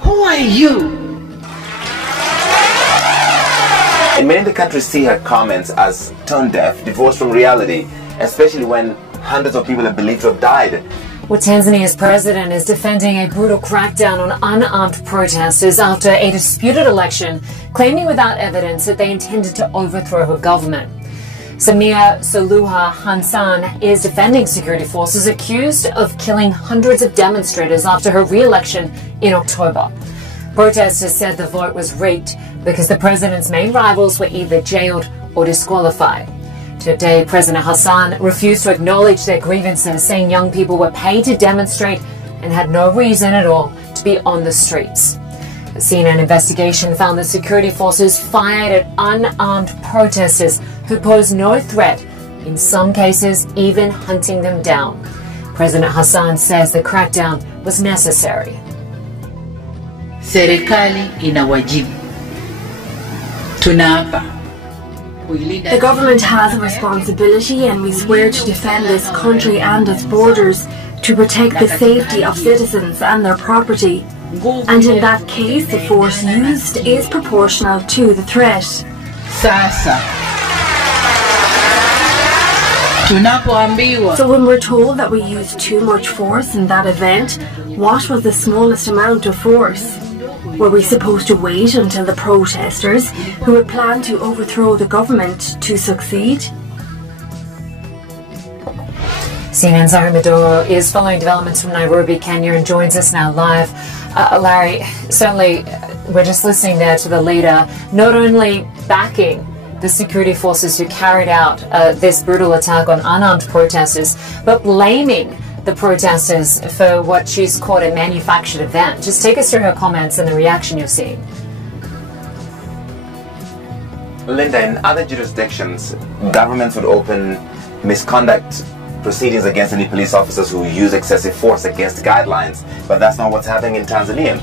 Who are you? And many in the country see her comments as tone deaf, divorced from reality, especially when hundreds of people are believed to have died. Well, Tanzania's president is defending a brutal crackdown on unarmed protesters after a disputed election, claiming without evidence that they intended to overthrow her government. Samia Suluhu Hassan is defending security forces accused of killing hundreds of demonstrators after her re-election in October. Protesters said the vote was rigged because the president's main rivals were either jailed or disqualified. Today, President Hassan refused to acknowledge their grievances, saying young people were paid to demonstrate and had no reason at all to be on the streets. A CNN investigation found that security forces fired at unarmed protesters who posed no threat, in some cases even hunting them down. President Hassan says the crackdown was necessary. Serikali ina wajibu. Tunaapa. The government has a responsibility, and we swear to defend this country and its borders, to protect the safety of citizens and their property. And in that case, the force used is proportional to the threat. Sasa. Tunapoambiwa. So when we're told that we used too much force in that event, what was the smallest amount of force? Were we supposed to wait until the protesters, who had planned to overthrow the government, to succeed? CNN's Larry Maduro is following developments from Nairobi, Kenya, and joins us now live. Larry, certainly we're just listening there to the leader, not only backing the security forces who carried out this brutal attack on unarmed protesters, but blaming the protesters for what she's called a manufactured event. Just take us through her comments and the reaction you're seeing. Linda, in other jurisdictions, governments would open misconduct proceedings against any police officers who use excessive force against guidelines, but that's not what's happening in Tanzania.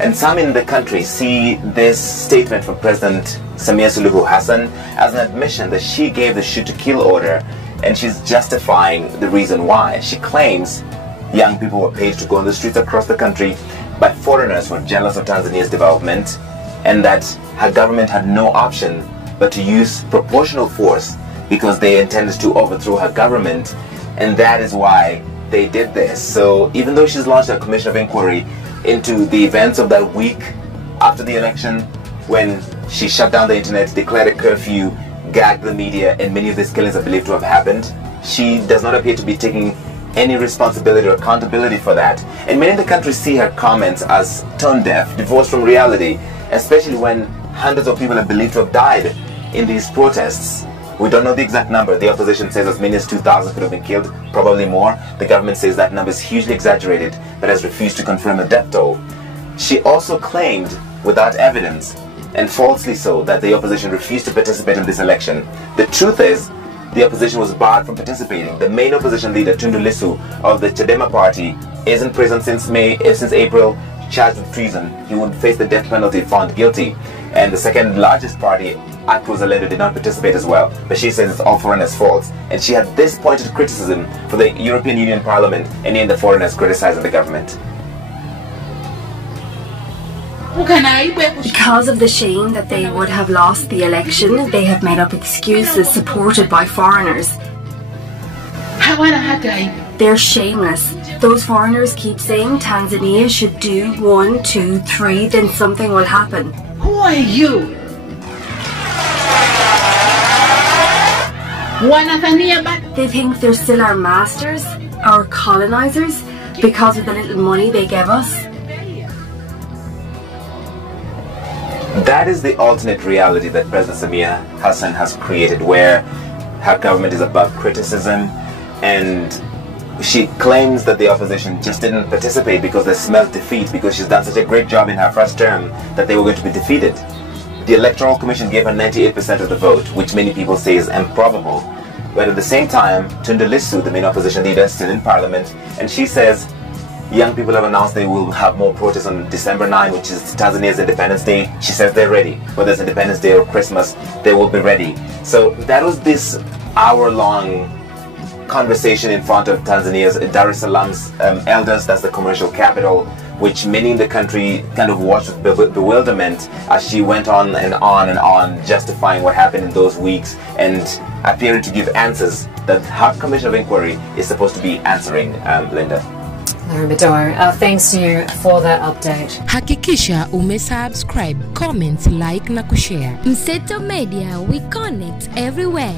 And some in the country see this statement from President Samia Suluhu Hassan as an admission that she gave the shoot-to-kill order, and she's justifying the reason why. She claims young people were paid to go on the streets across the country by foreigners who were jealous of Tanzania's development, and that her government had no option but to use proportional force because they intended to overthrow her government, and that is why they did this. So even though she's launched a commission of inquiry into the events of that week after the election, when she shut down the internet, declared a curfew, gagged the media, and many of these killings are believed to have happened, she does not appear to be taking any responsibility or accountability for that. And many in the country see her comments as tone deaf, divorced from reality, especially when hundreds of people are believed to have died in these protests. We don't know the exact number. The opposition says as many as 2,000 could have been killed, probably more. The government says that number is hugely exaggerated, but has refused to confirm the death toll. She also claimed, without evidence, and falsely so, that the opposition refused to participate in this election. The truth is, the opposition was barred from participating. The main opposition leader, Tundu Lissu, of the Chadema party, is in prison since April, charged with treason. He would face the death penalty if found guilty. And the second largest party, Akuzalendo, did not participate as well, but she says it's all foreigners' fault. And she had this pointed criticism for the European Union Parliament and in the foreigners criticizing the government. Because of the shame that they would have lost the election, they have made up excuses supported by foreigners. They're shameless. Those foreigners keep saying Tanzania should do 1, 2, 3, then something will happen. Who are you? They think they're still our masters, our colonizers, because of the little money they gave us. That is the alternate reality that President Samia Hassan has created, where her government is above criticism, and she claims that the opposition just didn't participate because they smelled defeat, because she's done such a great job in her first term that they were going to be defeated. The Electoral Commission gave her 98% of the vote, which many people say is improbable. But at the same time, Tundu Lissu, the main opposition leader, is still in parliament, and she says young people have announced they will have more protests on December 9, which is Tanzania's Independence Day. She says they're ready. Whether it's Independence Day or Christmas, they will be ready. So that was this hour-long conversation in front of Tanzania's Dar es Salaam's elders, that's the commercial capital, which many in the country kind of watched with bewilderment as she went on and on and on, justifying what happened in those weeks and appearing to give answers that her commission of inquiry is supposed to be answering, Linda. Duuh, thanks to you for that update. Hakikisha umesubscribe, comment, like na kushare. Mseto Media, we connect everywhere.